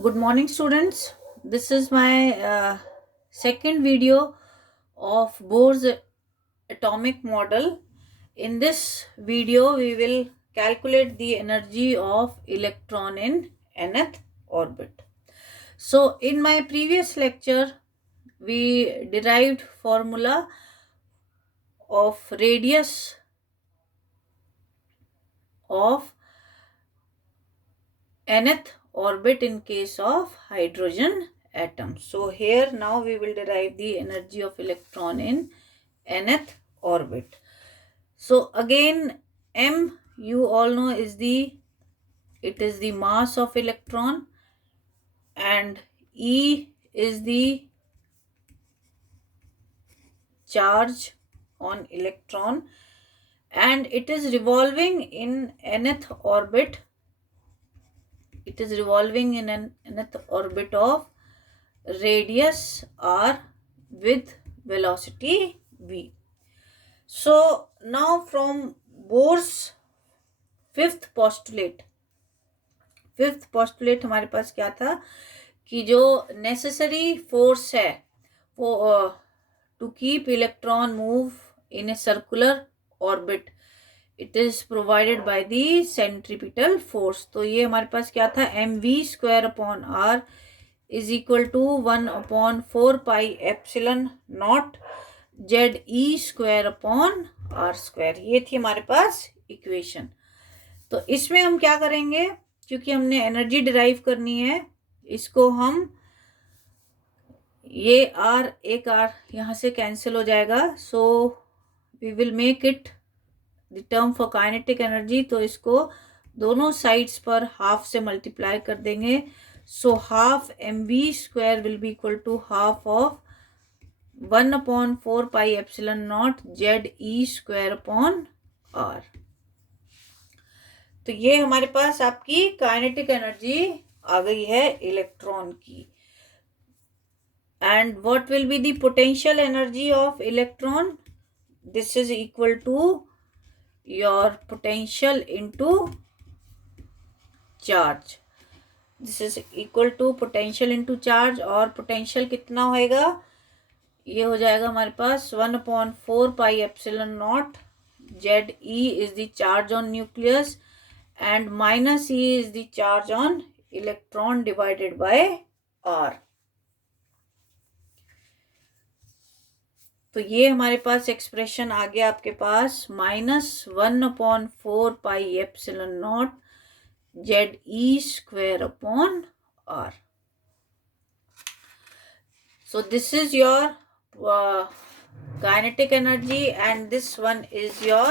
Good morning, students. This is my second video of Bohr's atomic model. In this video, we will calculate the energy of electron in nth orbit. So, in my previous lecture, we derived formula of radius of nth orbit in case of hydrogen atom. So here now we will derive the energy of electron in nth orbit. So again, m you all know is the mass of electron, and e is the charge on electron, and it is revolving in nth orbit. It is revolving in an nth orbit of radius r with velocity v. So now from Bohr's fifth postulate हमारे पास क्या था कि जो necessary force है वो to keep electron move in a circular orbit, it is provided by the centripetal force. तो ये हमारे पास क्या था, mv² upon R is equal to 1/4πε0 ZE² upon r². ये थी हमारे पास इक्वेशन. तो इसमें हम क्या करेंगे, क्योंकि हमने एनर्जी डिराइव करनी है, इसको हम ये आर एक आर यहाँ से कैंसिल हो जाएगा. So we will make it the term for kinetic energy. तो इसको दोनों साइड्स पर हाफ से मल्टीप्लाई कर देंगे. So half mv² will be equal to half of 1/4πε0 ZE² upon r. तो ये हमारे पास आपकी काइनेटिक एनर्जी आ गई है इलेक्ट्रॉन की. And what will be the potential energy of electron? This is equal to your potential into charge. This is equal to potential into charge. और potential कितना होएगा, ये हो जाएगा हमारे पास 1/4πε0 ZE is the charge on nucleus and minus E is the charge on electron divided by R. तो ये हमारे पास एक्सप्रेशन आ गया आपके पास -1/4πε0 ZE² upon R. So this is your kinetic energy and this one is your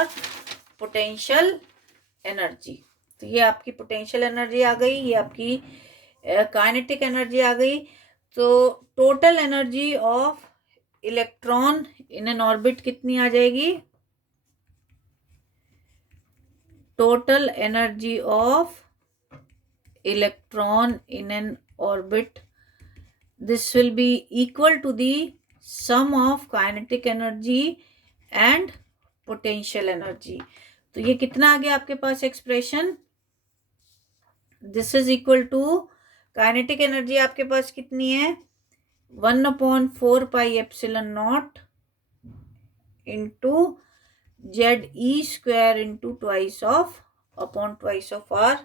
potential energy. तो ये आपकी potential energy आ गई, ये आपकी काइनेटिक एनर्जी आ गई. तो total energy of electron in n orbit कितनी आ जाएगी? Total energy of electron in n orbit, this will be equal to the sum of kinetic energy and potential energy. तो ये कितना आ गया आपके पास expression? This is equal to kinetic energy आपके पास कितनी है, 1/4πε0 into ZE² into twice of R.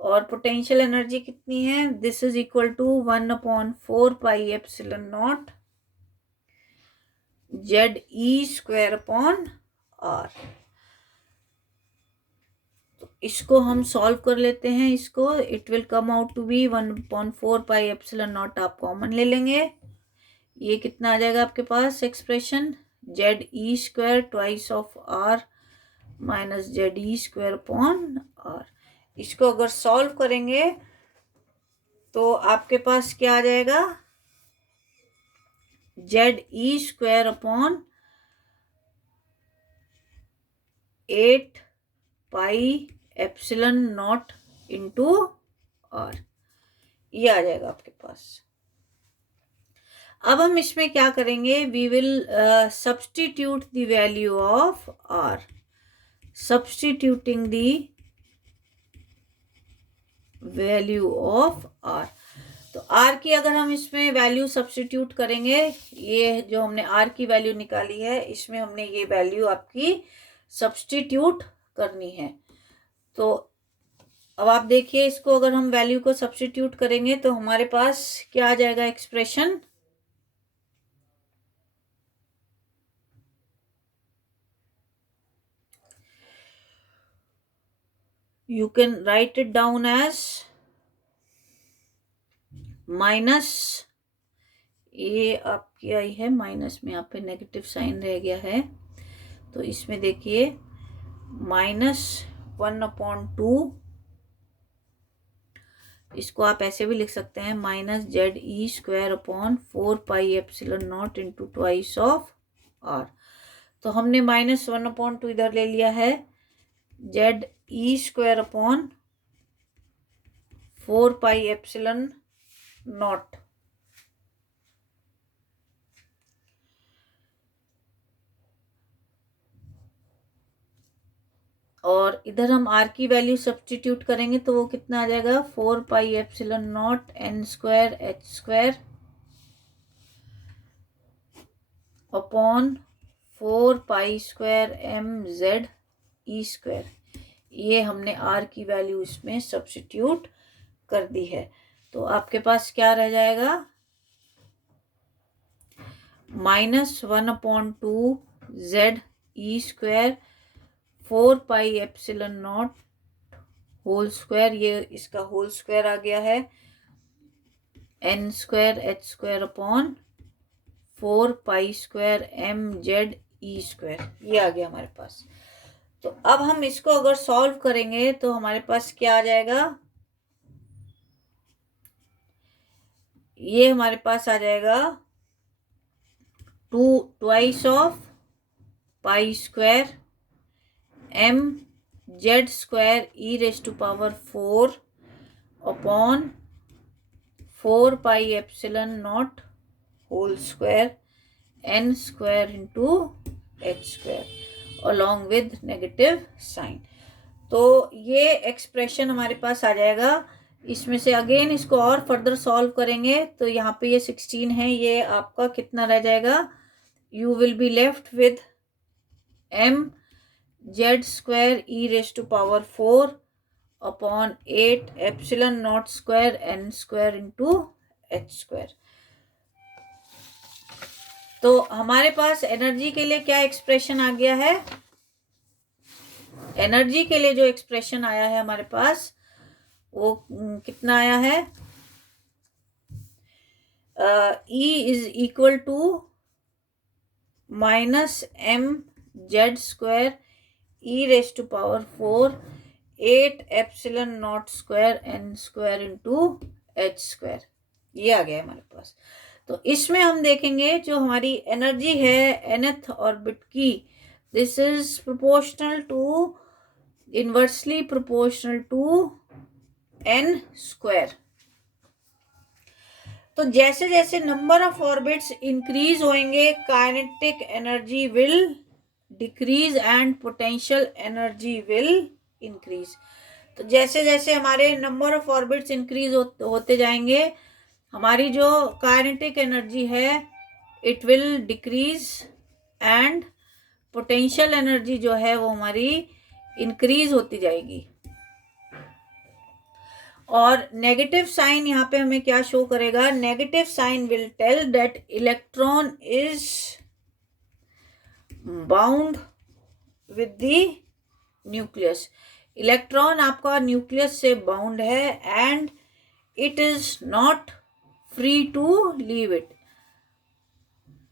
और पोटेंशियल एनर्जी कितनी है, this is equal to 1/4πε0 ZE² upon R. इसको हम सॉल्व कर लेते हैं. इसको it will come out to be 1/4πε0 आप कॉमन ले लेंगे. ये कितना आ जाएगा आपके पास expression, ZE² twice of R minus ZE² upon R. इसको अगर सॉल्व करेंगे तो आपके पास क्या आ जाएगा, ZE² अपॉन 8πε0 इंटू R. ये आ जाएगा आपके पास. अब हम इसमें क्या करेंगे, we will substitute the value of R. Substituting the value of R. तो आर की अगर हम इसमें वैल्यू सब्स्टिट्यूट करेंगे, ये जो हमने आर की वैल्यू निकाली है इसमें हमने ये वैल्यू आपकी सब्स्टिट्यूट करनी है। तो अब आप देखिए, इसको अगर हम वैल्यू को सब्स्टिट्यूट करेंगे तो हमारे पास क्या आ जाएगा expression. You can write it down as minus, ये आपकी आई है माइनस में, यहाँ पे नेगेटिव साइन रह गया है, तो इसमें देखिए -1/2, इसको आप ऐसे भी लिख सकते हैं -ZE²/4πε0 into twice of are. तो हमने -1/2 इधर ले लिया है, ZE²/4πε0, और इधर हम आर की वैल्यू सब्स्टिट्यूट करेंगे तो वो कितना आ जाएगा 4πε0 n² h² अपॉन 4π² mZe²। ये हमने आर की वैल्यू इसमें सब्स्टिट्यूट कर दी है। तो आपके पास क्या रह जाएगा, -1/2 ZE² 4πε0 होल स्क्वायर, ये इसका होल स्क्वायर आ गया है, n² h² अपॉन 4π² mZe², ये आ गया हमारे पास। तो अब हम इसको अगर सॉल्व करेंगे तो हमारे पास क्या आ जाएगा, ये हमारे पास आ जाएगा 2/2 of π² mZ² e⁴ upon 4πε0 whole square n² into h² along with negative sign. तो ये एक्सप्रेशन हमारे पास आ जाएगा। इसमें से अगेन इसको और फर्दर सॉल्व करेंगे तो यहाँ पे ये 16 है, ये आपका कितना रह जाएगा, you will be left with mZ² e⁴ upon 8ε0² n² into h²। तो हमारे पास एनर्जी के लिए क्या एक्सप्रेशन आ गया है, एनर्जी के लिए जो एक्सप्रेशन आया है हमारे पास वो कितना आया है, E is equal to -mZ² e⁴ 8ε0² n² into h², ये आ गया हमारे पास। तो इसमें हम देखेंगे जो हमारी एनर्जी है nth ऑर्बिट की, this is proportional to, inversely proportional to n²। तो जैसे जैसे नंबर ऑफ ऑर्बिट्स इंक्रीज होंगे kinetic energy will decrease and potential energy will increase. तो जैसे जैसे हमारे नंबर ऑफ ऑर्बिट्स इंक्रीज होते जाएंगे, हमारी जो काइनेटिक एनर्जी है it will decrease and potential energy जो है वो हमारी इंक्रीज होती जाएगी। और नेगेटिव साइन यहाँ पे हमें क्या शो करेगा, negative sign will tell that electron is bound with the nucleus. Electron आपका न्यूक्लियस से बाउंड है and it is not free to leave it,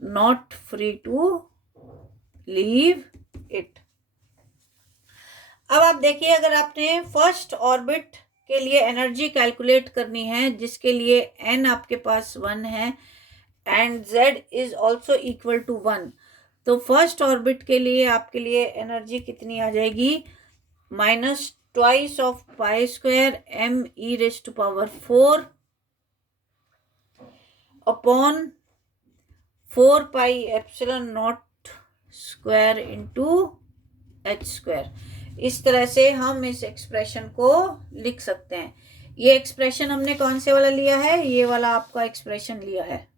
not free to leave it. अब आप देखिए, अगर आपने फर्स्ट ऑर्बिट के लिए एनर्जी कैलकुलेट करनी है जिसके लिए n आपके पास 1 है and z is also equal to 1, तो फर्स्ट ऑर्बिट के लिए आपके लिए एनर्जी कितनी आ जाएगी, -2 of π² m e⁴ upon 4πε0² into h²। इस तरह से हम इस एक्सप्रेशन को लिख सकते हैं। ये एक्सप्रेशन हमने कौन से वाला लिया है, ये वाला आपका एक्सप्रेशन लिया है।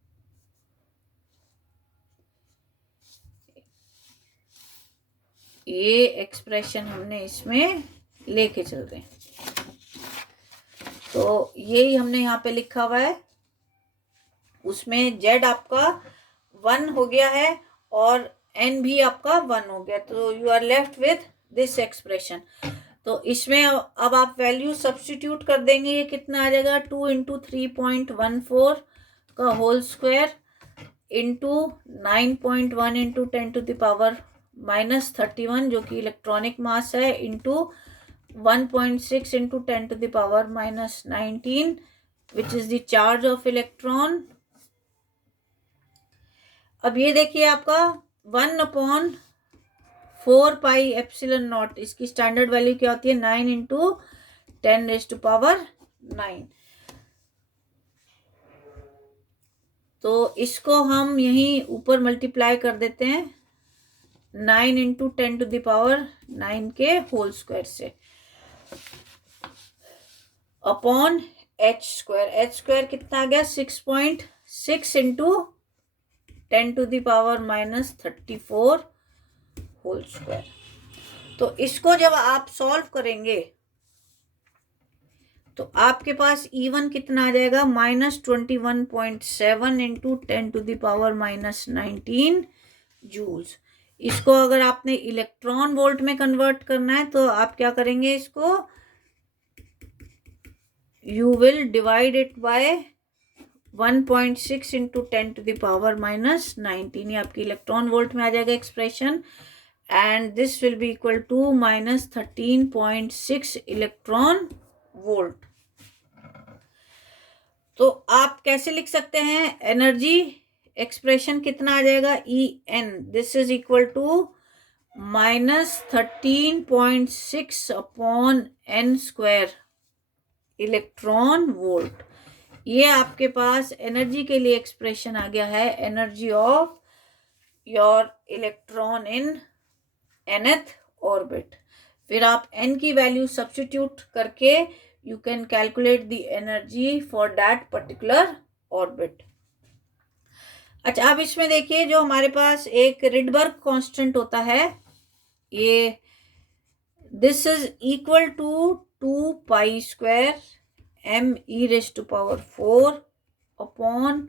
ये एक्सप्रेशन हमने इसमें लेके चल रहे हैं, तो यही हमने यहाँ पे लिखा हुआ है। उसमें z आपका 1 हो गया है और n भी आपका 1 हो गया, तो you are left with this expression. तो इसमें अब आप वैल्यू सब्स्टिट्यूट कर देंगे। ये कितना आ जाएगा, 2 × 3.14 का होल स्क्वायर इंटू 9.1 × 10⁻⁻31 जो कि इलेक्ट्रॉनिक मास है, into 1.6 × 10⁻⁻19 which is the charge of electron. अब ये देखिए आपका 1/4πε0, इसकी स्टैंडर्ड वैल्यू क्या होती है, 9 × 10⁻9। तो इसको हम यहीं ऊपर मल्टीप्लाई कर देते हैं 9 × 10⁻9 के होल स्क्वायर से upon h square. h square कितना आ गया, 6.6 × 10⁻34 होल स्क्वायर। तो इसको जब आप सॉल्व करेंगे तो आपके पास E1 कितना आ जाएगा, -21.7 × 10⁻19 जूल्स। इसको अगर आपने इलेक्ट्रॉन वोल्ट में कन्वर्ट करना है तो आप क्या करेंगे, इसको you will divide it by 1.6 × 10⁻19। ये आपकी इलेक्ट्रॉन वोल्ट में आ जाएगा expression, and this will be equal to -13.6 electron volt. तो आप कैसे लिख सकते हैं, एनर्जी एक्सप्रेशन कितना आ जाएगा, En this is equal to -13.6 upon n square electron volt. ये आपके पास एनर्जी के लिए एक्सप्रेशन आ गया है, energy of your electron in nth orbit. फिर आप n की वैल्यू सब्स्टिट्यूट करके you can calculate the energy for that particular orbit। अच्छा, अब इसमें देखिए जो हमारे पास एक रिडबर्ग कांस्टेंट होता है, ये this is equal to 2π² me⁻⁴ upon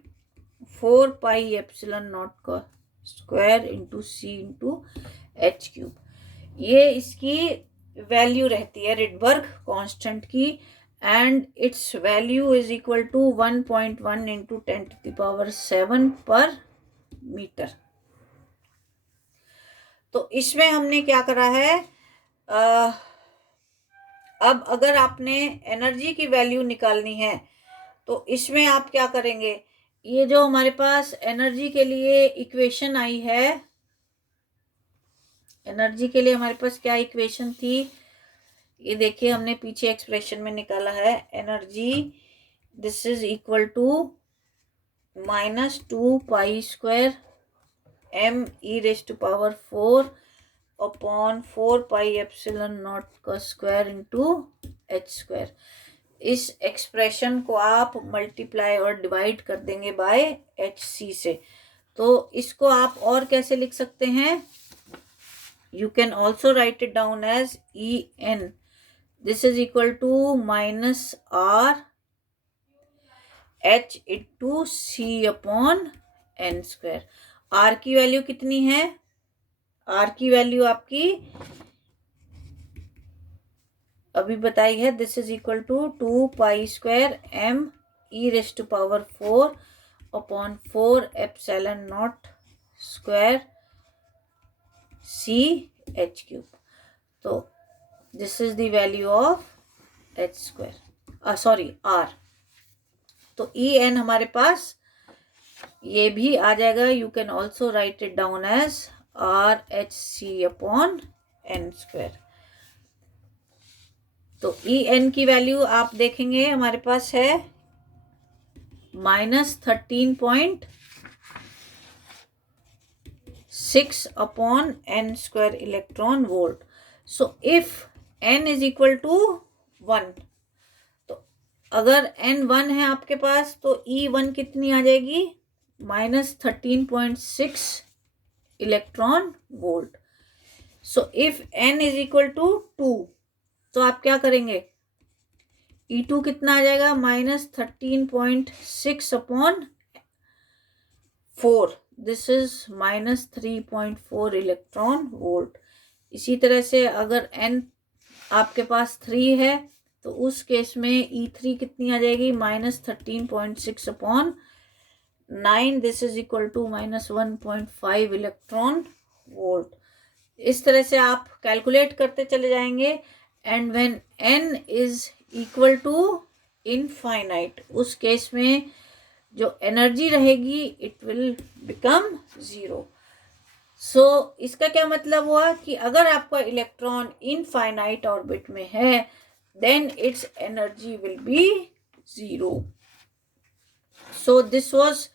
4πε0 का square into c into h³। ये इसकी वैल्यू रहती है रिडबर्ग कांस्टेंट की, and its value is equal to 1.1 × 10⁻7 पर मीटर। तो इसमें हमने क्या करा है, अब अगर आपने एनर्जी की वैल्यू निकालनी है तो इसमें आप क्या करेंगे, ये जो हमारे पास एनर्जी के लिए इक्वेशन आई है, एनर्जी के लिए हमारे पास क्या इक्वेशन थी, ये देखिए हमने पीछे एक्सप्रेशन में निकाला है। Energy this is equal to -2π² me⁻⁴ upon 4πε0 का स्क्वायर इंटू h²। इस एक्सप्रेशन को आप मल्टीप्लाई और डिवाइड कर देंगे बाय hc से। तो इसको आप और कैसे लिख सकते हैं, you can also write it down as En this is equal to -r h into c upon n square। r की वैल्यू कितनी है, r की वैल्यू आपकी अभी बताई है, this is equal to 2π² me⁻⁴ upon 4ε0 square c⁻h³। तो this is the value of h², sorry r। तो En हमारे पास ये भी आ जाएगा, you can also write it down as rhc upon n²। तो En की वैल्यू आप देखेंगे हमारे पास है -13.6 upon n² electron volt. So if n is equal to 1, तो अगर n1 है आपके पास तो E1 कितनी आ जाएगी, -13.6 electron volt. So if n is equal to 2 तो आप क्या करेंगे, E2 कितना आ जाएगा, -13.6 upon 4, this is -3.4 electron volt. इसी तरह से अगर n आपके पास 3 है तो उस केस में E3 कितनी आ जाएगी, -13.6 upon 9, this is equal to -1.5 electron volt. इस तरह से आप कैलकुलेट करते चले जाएंगे and when n is equal to infinite, उस केस में जो एनर्जी रहेगी इट विल बिकम 0। सो इसका क्या मतलब हुआ कि अगर आपका इलेक्ट्रॉन इनफाइनाइट ऑर्बिट में है then its energy will be 0। So this was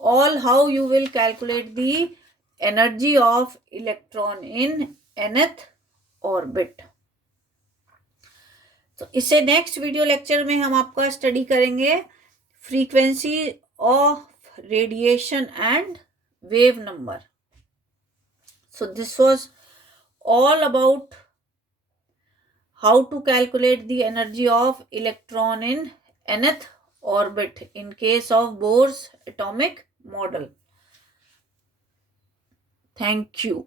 all how you will calculate the energy of electron in nth orbit। तो इससे नेक्स्ट वीडियो लेक्चर में हम आपका स्टडी करेंगे frequency of radiation and wave number. So this was all about how to calculate the energy of electron in nth orbit in case of Bohr's atomic model. Thank you.